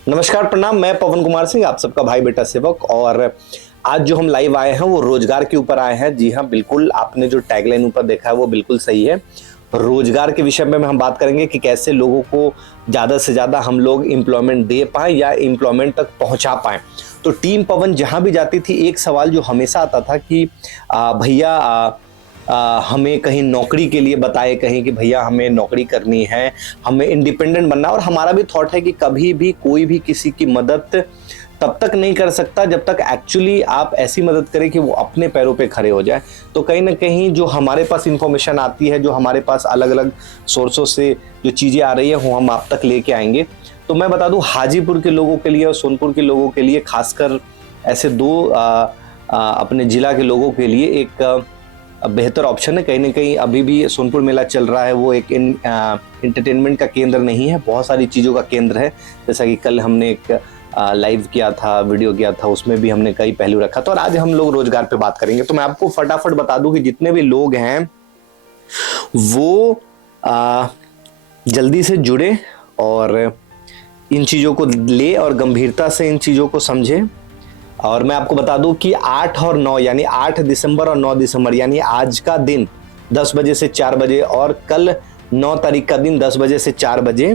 नमस्कार, प्रणाम। मैं पवन कुमार सिंह, आप सबका भाई बेटा सेवक। और आज जो हम लाइव आए हैं वो रोजगार के ऊपर आए हैं। जी हाँ, बिल्कुल, आपने जो टैगलाइन ऊपर देखा है वो बिल्कुल सही है। रोजगार के विषय में हम बात करेंगे कि कैसे लोगों को ज़्यादा से ज़्यादा हम लोग एम्प्लॉयमेंट दे पाएँ या एम्प्लॉयमेंट तक पहुँचा पाएँ। तो टीम पवन जहाँ भी जाती थी, एक सवाल जो हमेशा आता था कि भैया हमें कहीं नौकरी के लिए बताए, कहीं कि भैया हमें नौकरी करनी है, हमें इंडिपेंडेंट बनना। और हमारा भी थॉट है कि कभी भी कोई भी किसी की मदद तब तक नहीं कर सकता जब तक एक्चुअली आप ऐसी मदद करें कि वो अपने पैरों पे खड़े हो जाए। तो कहीं ना कहीं जो हमारे पास इंफॉर्मेशन आती है, जो हमारे पास अलग अलग सोर्सों से जो चीज़ें आ रही है वो हम आप तक लेके आएंगे। तो मैं बता दूं, हाजीपुर के लोगों के लिए और सोनपुर के लोगों के लिए, खासकर ऐसे दो अपने जिला के लोगों के लिए एक बेहतर ऑप्शन है। कहीं ना कहीं अभी भी सोनपुर मेला चल रहा है, वो एक इंटरटेनमेंट का केंद्र नहीं है, बहुत सारी चीज़ों का केंद्र है। जैसा कि कल हमने एक लाइव किया था, वीडियो किया था, उसमें भी हमने कई पहलू रखा था। और आज हम लोग रोजगार पे बात करेंगे। तो मैं आपको फटाफट बता दूं कि जितने भी लोग हैं वो जल्दी से जुड़े और इन चीज़ों को ले और गंभीरता से इन चीज़ों को समझे। और मैं आपको बता दूं कि 8 और 9 यानी 8 दिसंबर और 9 दिसंबर यानी आज का दिन 10 बजे से 4 बजे और कल 9 तारीख का दिन 10 बजे से 4 बजे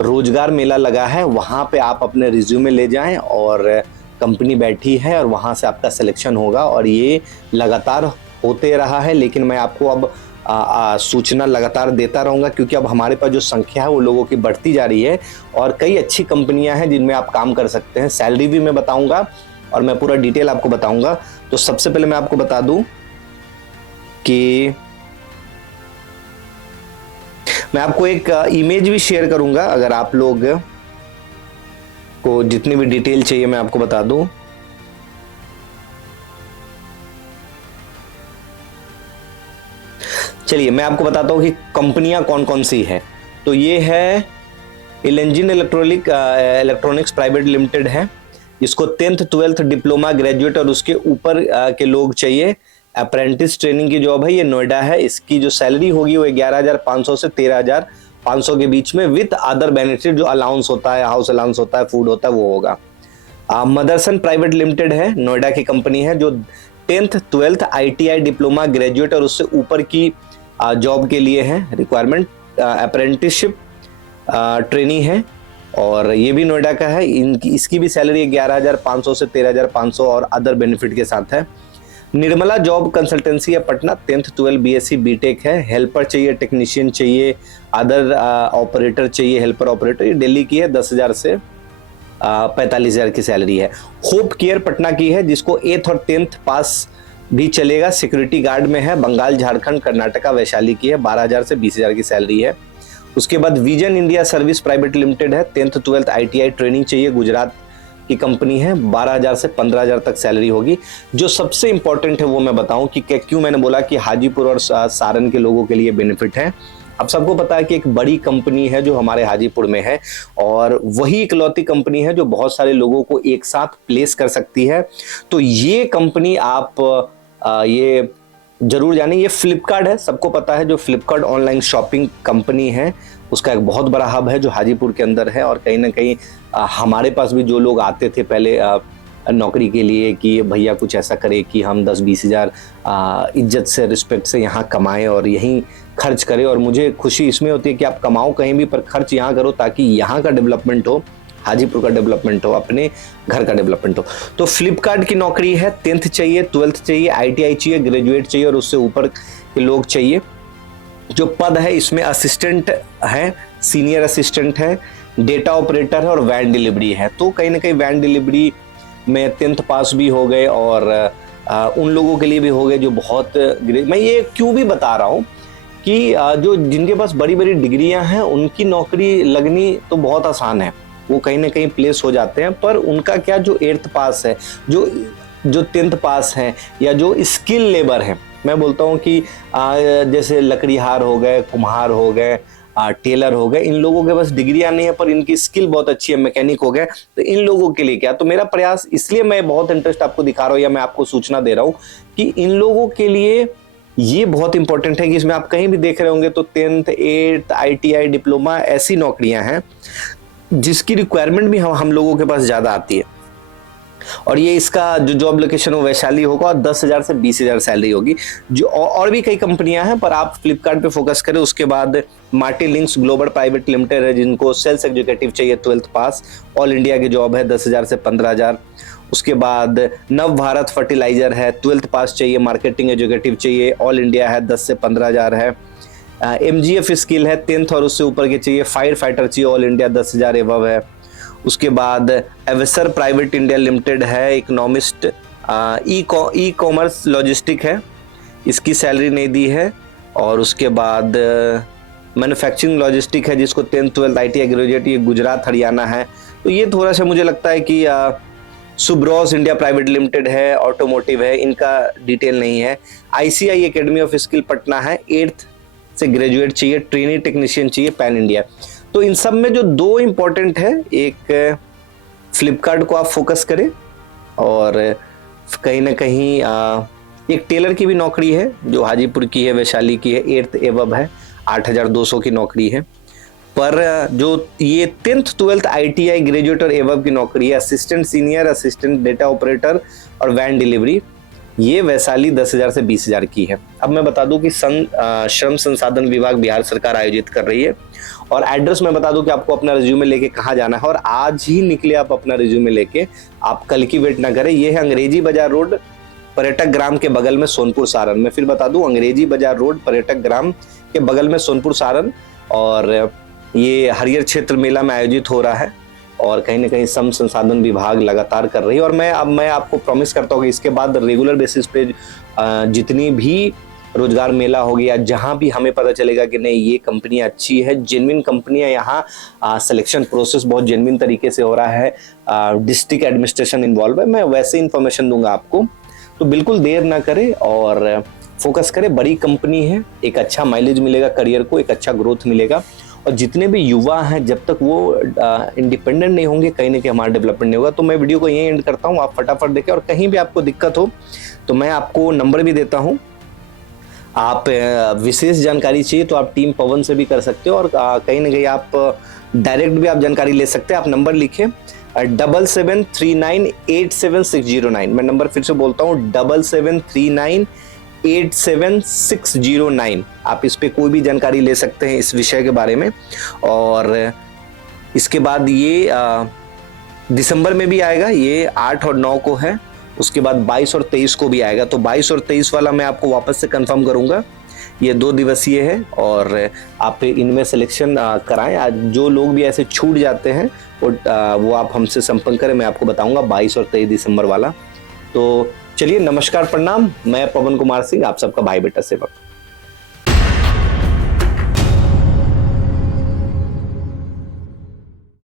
रोजगार मेला लगा है। वहां पे आप अपने रिज्यूमे ले जाएं और कंपनी बैठी है और वहां से आपका सिलेक्शन होगा। और ये लगातार होते रहा है, लेकिन मैं आपको अब सूचना लगातार देता रहूंगा, क्योंकि अब हमारे पास जो संख्या है वो लोगों की बढ़ती जा रही है और कई अच्छी कंपनियां हैं जिनमें आप काम कर सकते हैं। सैलरी भी मैं बताऊंगा और मैं पूरा डिटेल आपको बताऊंगा। तो सबसे पहले मैं आपको बता दूं कि मैं आपको एक इमेज भी शेयर करूंगा, अगर आप लोग को जितनी भी डिटेल चाहिए मैं आपको बता दूं। चलिए मैं आपको बताता हूं कि कंपनियां कौन कौन सी है। तो ये है इलेंजिन इलेक्ट्रॉनिक्स प्राइवेट लिमिटेड है, इसको 10th 12th डिप्लोमा ग्रेजुएट और उसके ऊपर के लोग चाहिए। अप्रेंटिस ट्रेनिंग की जॉब है, ये नोएडा है। इसकी जो सैलरी होगी वो 11,500 से 13,500 के बीच में, विद अदर बेनिफिट, जो अलाउंस होता है, हाउस अलाउंस होता है, फूड होता है, वो होगा। मदरसन प्राइवेट लिमिटेड है, नोएडा की कंपनी है, जो 10th 12th ITI diploma graduate और उससे ऊपर की जॉब के लिए है रिक्वायरमेंट। अप्रेंटिसशिप ट्रेनी है और ये भी नोएडा का है। इसकी भी सैलरी 11,500 से 13,500 और अदर बेनिफिट के साथ है। निर्मला जॉब कंसल्टेंसी है, पटना, 10th 12 BSc BTech है। हेल्पर चाहिए, टेक्नीशियन चाहिए, अदर ऑपरेटर चाहिए, हेल्पर ऑपरेटर। ये दिल्ली की है, 10,000 से 45,000 की सैलरी है। होप केयर पटना की है, जिसको 8th और 10th पास भी चलेगा, सिक्योरिटी गार्ड में है, बंगाल, झारखंड, कर्नाटका, वैशाली की है, 12,000 से 20,000 की सैलरी है। उसके बाद vision India service private limited है, 10th 12th ITI ट्रेनिंग चाहिए, गुजरात की कंपनी है, 12,000 से 15,000 तक सैलरी होगी। जो सबसे इंपॉर्टेंट है वो मैं बताऊं कि क्यों मैंने बोला कि हाजीपुर और सारण के लोगों के लिए बेनिफिट है। अब सबको पता है कि एक बड़ी कंपनी है जो हमारे हाजीपुर में है और वही इकलौती कंपनी है जो बहुत सारे लोगों को एक साथ प्लेस कर सकती है। तो ये कंपनी आप ये जरूर जाने, ये फ्लिपकार्ट है, सबको पता है, जो फ्लिपकार्ट ऑनलाइन शॉपिंग कंपनी है, उसका एक बहुत बड़ा हब है जो हाजीपुर के अंदर है। और कहीं ना कहीं हमारे पास भी जो लोग आते थे पहले नौकरी के लिए कि भैया कुछ ऐसा करे कि हम 10-20 हज़ार इज्जत से, रिस्पेक्ट से यहाँ कमाएं और यहीं खर्च करें। और मुझे खुशी इसमें होती है कि आप कमाओ कहीं भी पर खर्च यहाँ करो, ताकि यहाँ का डेवलपमेंट हो, हाजीपुर का डेवलपमेंट हो, अपने घर का डेवलपमेंट हो। तो फ्लिपकार्ट की नौकरी है, 10th चाहिए, 12th चाहिए, ITI चाहिए, ग्रेजुएट चाहिए और उससे ऊपर के लोग चाहिए। जो पद है इसमें असिस्टेंट है, सीनियर असिस्टेंट है, डेटा ऑपरेटर है और वैन डिलीवरी है। तो कहीं ना कहीं वैन डिलीवरी में 10th पास भी हो गए और उन लोगों के लिए भी हो गए जो बहुत मैं ये क्यों भी बता रहा हूँ कि जो जिनके पास बड़ी बड़ी डिग्रियां हैं उनकी नौकरी लगनी तो बहुत आसान है, वो कहीं ना कहीं प्लेस हो जाते हैं। पर उनका क्या, जो 8th पास है, जो 10th पास है, या जो स्किल लेबर है, मैं बोलता हूँ कि जैसे लकड़ीहार हो गए, कुम्हार हो गए, टेलर हो गए, इन लोगों के पास डिग्रियां नहीं है पर इनकी स्किल बहुत अच्छी है, मैकेनिक हो गए, तो इन लोगों के लिए क्या। तो मेरा प्रयास, इसलिए मैं बहुत इंटरेस्ट आपको दिखा रहा हूँ या मैं आपको सूचना दे रहा हूँ कि इन लोगों के लिए ये बहुत इंपॉर्टेंट है कि इसमें आप कहीं भी देख रहे होंगे तो 10th 8th ITI डिप्लोमा ऐसी नौकरियां हैं जिसकी रिक्वायरमेंट भी हम लोगों के पास ज़्यादा आती है। और ये इसका जो जॉब लोकेशन हो वैशाली होगा और 10,000 से 20,000 सैलरी होगी। जो और भी कई कंपनियां हैं, पर आप फ्लिपकार्ट पे फोकस करें। उसके बाद Marty links global private limited है, जिनको सेल्स एग्जीक्यूटिव चाहिए 12th पास, ऑल इंडिया की जॉब है, 10,000 से 15,000। उसके बाद नव भारत फर्टिलाइजर है, 12th पास चाहिए, मार्केटिंग एग्जीक्यूटिव चाहिए, ऑल इंडिया है, 10 से 15,000 है। MGF स्किल है, 10th और उससे ऊपर के चाहिए। फायर फाइटर चाहिए, ऑल इंडिया 10,000 एबव है। उसके बाद एवेसर प्राइवेट इंडिया लिमिटेड है, इकोनॉमिस्ट ई कॉमर्स लॉजिस्टिक है, इसकी सैलरी नहीं दी है। और उसके बाद मैन्युफैक्चरिंग लॉजिस्टिक है, जिसको 10th 12th ITI ग्रेजुएट, ये गुजरात हरियाणा है। तो ये थोड़ा सा मुझे लगता है कि सुब्रॉस इंडिया प्राइवेट लिमिटेड है, ऑटोमोटिव है, इनका डिटेल नहीं है। ICI academy of skill Patna है, 8th से ग्रेजुएट चाहिए, ट्रेनी टेक्नीशियन चाहिए, पैन इंडिया। तो इन सब में जो दो इम्पोर्टेंट है, एक फ्लिपकार्ट को आप फोकस करें, और कहीं ना कहीं एक टेलर की भी नौकरी है जो हाजीपुर की है, वैशाली की है, 8th एबव है, 8,200 की नौकरी है। पर जो ये 10th 12th ITI ग्रेजुएट और एबव की नौकरी है, assistant senior, assistant data operator और वैन डिलीवरी, ये वैशाली 10,000 से 20,000 की है। अब मैं बता दूं कि श्रम संसाधन विभाग बिहार सरकार आयोजित कर रही है। और एड्रेस मैं बता दूं कि आपको अपना रिज्यूमे लेके कहाँ जाना है, और आज ही निकले आप अपना रिज्यूमे लेके, आप कल की वेट ना करें। ये है अंग्रेजी बाजार रोड, पर्यटक ग्राम के बगल में, सोनपुर सारण। मैं फिर बता दूं, अंग्रेजी बाजार रोड, पर्यटक ग्राम के बगल में, सोनपुर सारण। और ये हरियर क्षेत्र मेला में आयोजित हो रहा है, और कहीं ना कहीं श्रम संसाधन विभाग लगातार कर रही है। और मैं आपको प्रॉमिस करता हूँ कि इसके बाद रेगुलर बेसिस पे जितनी भी रोजगार मेला होगी, या जहां भी हमें पता चलेगा कि नहीं ये कंपनियां अच्छी है, जेन्युइन कंपनियां, यहाँ सिलेक्शन प्रोसेस बहुत जेन्युइन तरीके से हो रहा है, डिस्ट्रिक्ट एडमिनिस्ट्रेशन इन्वॉल्व है, मैं वैसे इन्फॉर्मेशन दूंगा आपको। तो बिल्कुल देर ना करें और फोकस करें। बड़ी कंपनी है, एक अच्छा माइलेज मिलेगा करियर को, एक अच्छा ग्रोथ मिलेगा। और जितने भी युवा हैं, जब तक वो इंडिपेंडेंट नहीं होंगे, कहीं ना कहीं हमारा डेवलपमेंट नहीं होगा। तो मैं वीडियो को यहीं एंड करता हूँ, आप फटाफट देखें। और कहीं भी आपको दिक्कत हो तो मैं आपको नंबर भी देता हूँ, आप विशेष जानकारी चाहिए तो आप टीम पवन से भी कर सकते हो, और कहीं ना कहीं आप डायरेक्ट भी आप जानकारी ले सकते हैं। आप नंबर लिखें 7739876609। मैं नंबर फिर से बोलता हूँ, 7739876609। आप इस पे कोई भी जानकारी ले सकते हैं इस विषय के बारे में। और इसके बाद ये दिसंबर में भी आएगा, ये 8 और 9 को है। उसके बाद 22 और 23 को भी आएगा। तो 22 और 23 वाला मैं आपको वापस से कंफर्म करूंगा। ये 2 दिवसीय है, और आप इनमें सिलेक्शन कराएं। आज जो लोग भी ऐसे छूट जाते हैं वो आप हमसे संपर्क करें, मैं आपको बताऊंगा 22 और 23 दिसंबर वाला। तो चलिए, नमस्कार, प्रणाम। मैं पवन कुमार सिंह, आप सबका भाई बेटा सेवक।